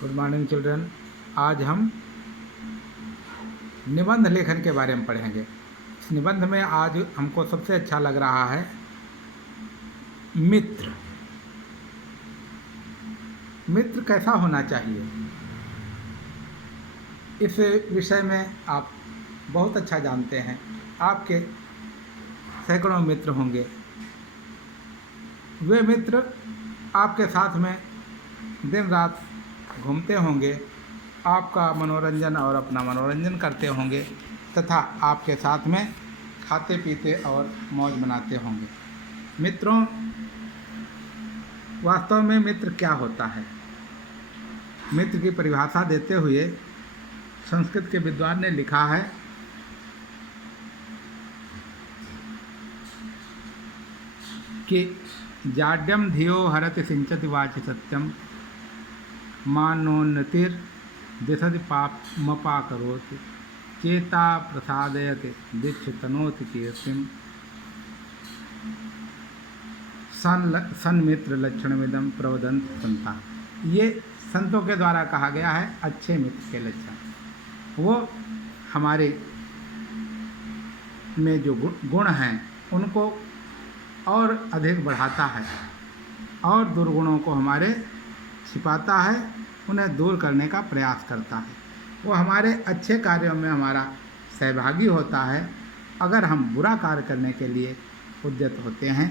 Good morning children. आज हम निबंध लेखन के बारे में पढ़ेंगे। इस निबंध में आज हमको सबसे अच्छा लग रहा है मित्र। मित्र कैसा होना चाहिए, इस विषय में आप बहुत अच्छा जानते हैं। आपके सैकड़ों मित्र होंगे। वे मित्र आपके साथ में दिन रात घूमते होंगे, आपका मनोरंजन और अपना मनोरंजन करते होंगे तथा आपके साथ में खाते पीते और मौज मनाते होंगे। मित्रों, वास्तव में मित्र क्या होता है? मित्र की परिभाषा देते हुए संस्कृत के विद्वान ने लिखा है कि जाड्यम धियो हरति सिंचति वाचि सत्यम मानोन्नतिर दिशति पापमपा करोति चेता प्रसादयति दीक्ष तनोति कीर्तिम सन्मित्र लक्षणमिदं प्रवदंत संता। ये संतों के द्वारा कहा गया है अच्छे मित्र के लक्षण। वो हमारे में जो गुण हैं उनको और अधिक बढ़ाता है और दुर्गुणों को हमारे छिपाता है, उन्हें दूर करने का प्रयास करता है। वो हमारे अच्छे कार्यों में हमारा सहभागी होता है। अगर हम बुरा कार्य करने के लिए उद्यत होते हैं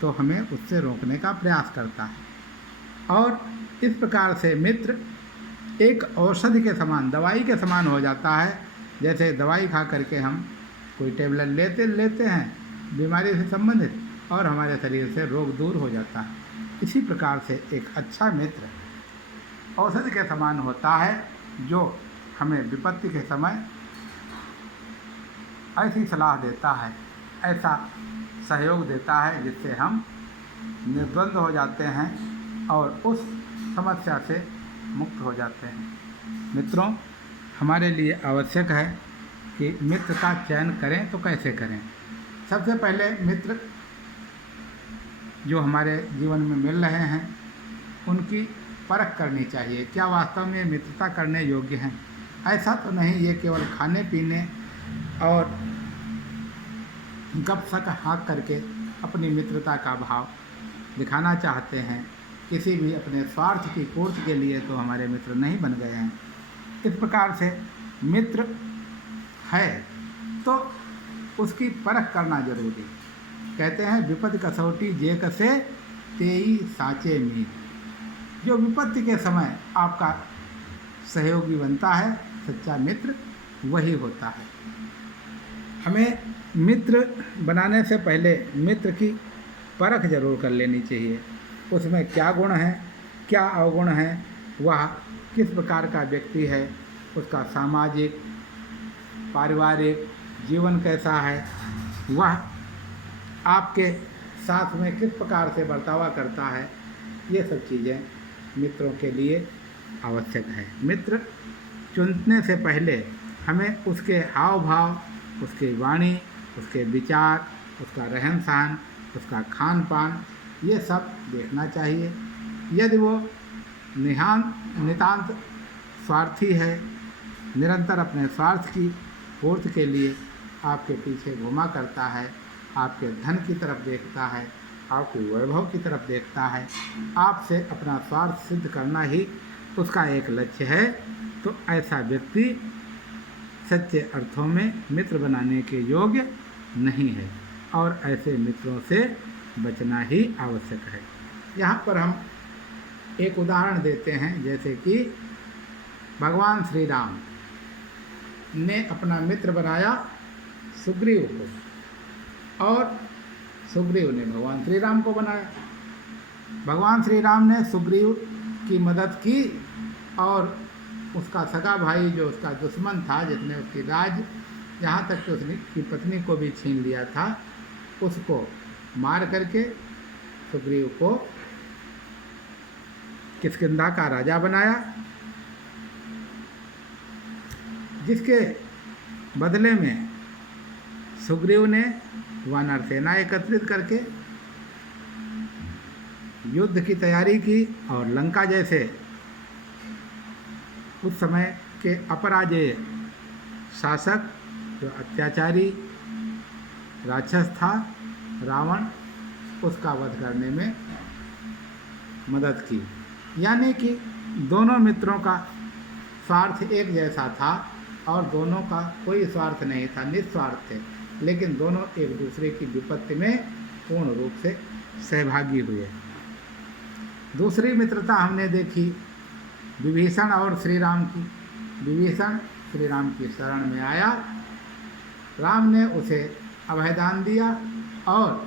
तो हमें उससे रोकने का प्रयास करता है। और इस प्रकार से मित्र एक औषधि के समान, दवाई के समान हो जाता है। जैसे दवाई खा करके हम कोई टेबलेट लेते हैं बीमारी से संबंधित और हमारे शरीर से रोग दूर हो जाता है। इसी प्रकार से एक अच्छा मित्र औषधि के समान होता है जो हमें विपत्ति के समय ऐसी सलाह देता है, ऐसा सहयोग देता है जिससे हम निर्द्वंद हो जाते हैं और उस समस्या से मुक्त हो जाते हैं। मित्रों, हमारे लिए आवश्यक है कि मित्र का चयन करें तो कैसे करें। सबसे पहले मित्र जो हमारे जीवन में मिल रहे हैं उनकी परख करनी चाहिए, क्या वास्तव में मित्रता करने योग्य हैं। ऐसा तो नहीं ये केवल खाने पीने और गपशप हाँक करके अपनी मित्रता का भाव दिखाना चाहते हैं। किसी भी अपने स्वार्थ की पूर्ति के लिए तो हमारे मित्र नहीं बन गए हैं। इस प्रकार से मित्र है तो उसकी परख करना जरूरी। कहते हैं विपत्ति कसौटी जे कसे तेई साचे मीत। जो विपत्ति के समय आपका सहयोगी बनता है, सच्चा मित्र वही होता है। हमें मित्र बनाने से पहले मित्र की परख जरूर कर लेनी चाहिए। उसमें क्या गुण हैं, क्या अवगुण हैं, वह किस प्रकार का व्यक्ति है, उसका सामाजिक पारिवारिक जीवन कैसा है, वह आपके साथ में किस प्रकार से बर्ताव करता है, ये सब चीज़ें मित्रों के लिए आवश्यक है। मित्र चुनने से पहले हमें उसके हाव भाव, उसकी वाणी, उसके विचार, उसका रहन सहन, उसका खान पान, ये सब देखना चाहिए। यदि वो नितांत स्वार्थी है, निरंतर अपने स्वार्थ की पूर्ति के लिए आपके पीछे घुमा करता है, आपके धन की तरफ देखता है, आपके वैभव की तरफ देखता है, आपसे अपना स्वार्थ सिद्ध करना ही उसका एक लक्ष्य है, तो ऐसा व्यक्ति सच्चे अर्थों में मित्र बनाने के योग्य नहीं है और ऐसे मित्रों से बचना ही आवश्यक है। यहाँ पर हम एक उदाहरण देते हैं, जैसे कि भगवान श्री राम ने अपना मित्र बनाया सुग्रीव को और सुग्रीव ने भगवान श्री राम को बनाया। भगवान श्री राम ने सुग्रीव की मदद की और उसका सगा भाई जो उसका दुश्मन था, जिसने उसकी राज यहाँ तक कि उसकी पत्नी को भी छीन लिया था, उसको मार करके सुग्रीव को किष्किंधा का राजा बनाया, जिसके बदले में सुग्रीव ने वानर सेना एकत्रित करके युद्ध की तैयारी की और लंका जैसे उस समय के अपराजेय शासक जो अत्याचारी राक्षस था रावण, उसका वध करने में मदद की। यानी कि दोनों मित्रों का स्वार्थ एक जैसा था और दोनों का कोई स्वार्थ नहीं था, निस्वार्थ थे, लेकिन दोनों एक दूसरे की विपत्ति में पूर्ण रूप से सहभागी हुए। दूसरी मित्रता हमने देखी विभीषण और श्री राम की। विभीषण श्री राम की शरण में आया, राम ने उसे अभयदान दिया और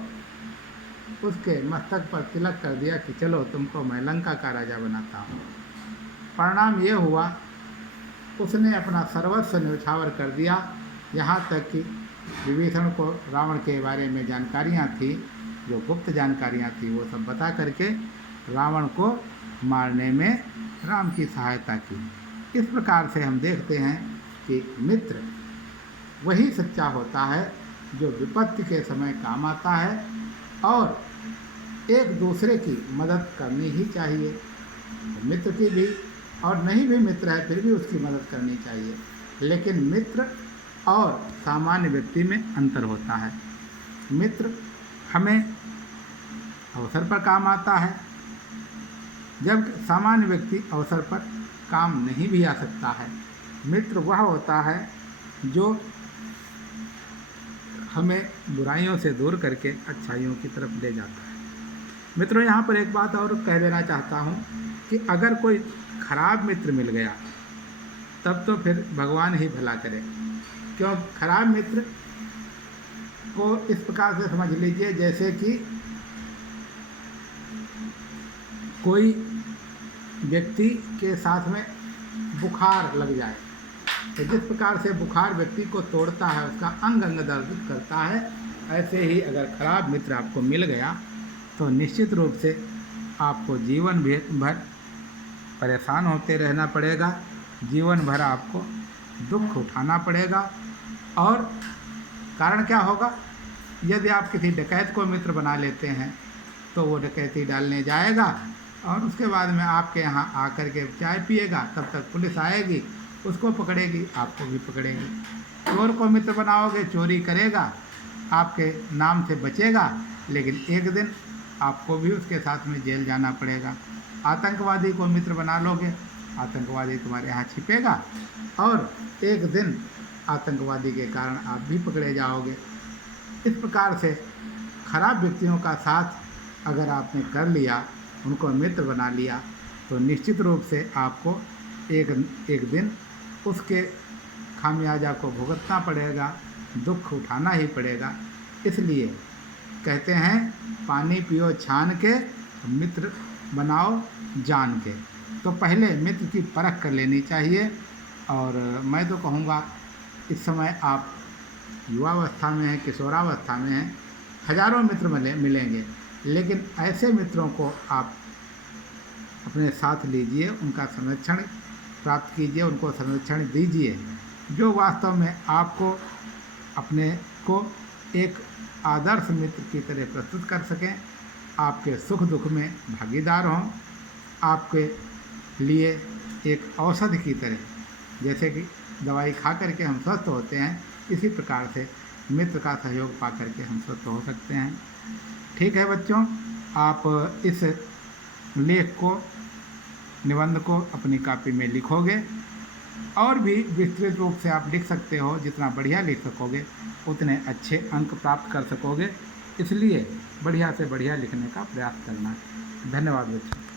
उसके मस्तक पर तिलक कर दिया कि चलो तुमको मैं लंका का राजा बनाता हूँ। परिणाम ये हुआ उसने अपना सर्वस्व न्यौछावर कर दिया, यहाँ तक कि विभीषण को रावण के बारे में जानकारियाँ थी, जो गुप्त जानकारियाँ थी वो सब बता करके रावण को मारने में राम की सहायता की। इस प्रकार से हम देखते हैं कि मित्र वही सच्चा होता है जो विपत्ति के समय काम आता है और एक दूसरे की मदद करनी ही चाहिए। मित्र की भी और नहीं भी मित्र है फिर भी उसकी मदद करनी चाहिए, लेकिन मित्र और सामान्य व्यक्ति में अंतर होता है। मित्र हमें अवसर पर काम आता है, जब सामान्य व्यक्ति अवसर पर काम नहीं भी आ सकता है। मित्र वह होता है जो हमें बुराइयों से दूर करके अच्छाइयों की तरफ ले जाता है। मित्रों, यहाँ पर एक बात और कह देना चाहता हूँ कि अगर कोई खराब मित्र मिल गया तब तो फिर भगवान ही भला करे। क्यों? खराब मित्र को इस प्रकार से समझ लीजिए जैसे कि कोई व्यक्ति के साथ में बुखार लग जाए, तो जिस प्रकार से बुखार व्यक्ति को तोड़ता है, उसका अंग अंग दर्द करता है, ऐसे ही अगर खराब मित्र आपको मिल गया तो निश्चित रूप से आपको जीवन भर परेशान होते रहना पड़ेगा, जीवन भर आपको दुख उठाना पड़ेगा। और कारण क्या होगा? यदि आप किसी डकैत को मित्र बना लेते हैं तो वो डकैती डालने जाएगा और उसके बाद में आपके यहाँ आकर के चाय पिएगा, तब तक पुलिस आएगी, उसको पकड़ेगी, आपको भी पकड़ेगी। चोर को मित्र बनाओगे, चोरी करेगा, आपके नाम से बचेगा, लेकिन एक दिन आपको भी उसके साथ में जेल जाना पड़ेगा। आतंकवादी को मित्र बना लोगे, आतंकवादी तुम्हारे यहाँ छिपेगा और एक दिन आतंकवादी के कारण आप भी पकड़े जाओगे। इस प्रकार से खराब व्यक्तियों का साथ अगर आपने कर लिया, उनको मित्र बना लिया, तो निश्चित रूप से आपको एक दिन उसके खामियाजा को भुगतना पड़ेगा, दुख उठाना ही पड़ेगा। इसलिए कहते हैं पानी पियो छान के, मित्र बनाओ जान के। तो पहले मित्र की परख कर लेनी चाहिए। और मैं तो कहूँगा इस समय आप युवावस्था में हैं, किशोरावस्था में हैं, हजारों मित्र मिलेंगे, लेकिन ऐसे मित्रों को आप अपने साथ लीजिए, उनका संरक्षण प्राप्त कीजिए, उनको संरक्षण दीजिए, जो वास्तव में आपको अपने को एक आदर्श मित्र की तरह प्रस्तुत कर सकें, आपके सुख दुख में भागीदार हों, आपके लिए एक औषधि की तरह, जैसे कि दवाई खा करके हम स्वस्थ होते हैं, इसी प्रकार से मित्र का सहयोग पा करके हम स्वस्थ हो सकते हैं। ठीक है बच्चों, आप इस लेख को, निबंध को अपनी कॉपी में लिखोगे और भी विस्तृत रूप से आप लिख सकते हो। जितना बढ़िया लिख सकोगे उतने अच्छे अंक प्राप्त कर सकोगे, इसलिए बढ़िया से बढ़िया लिखने का प्रयास करना। धन्यवाद बच्चों।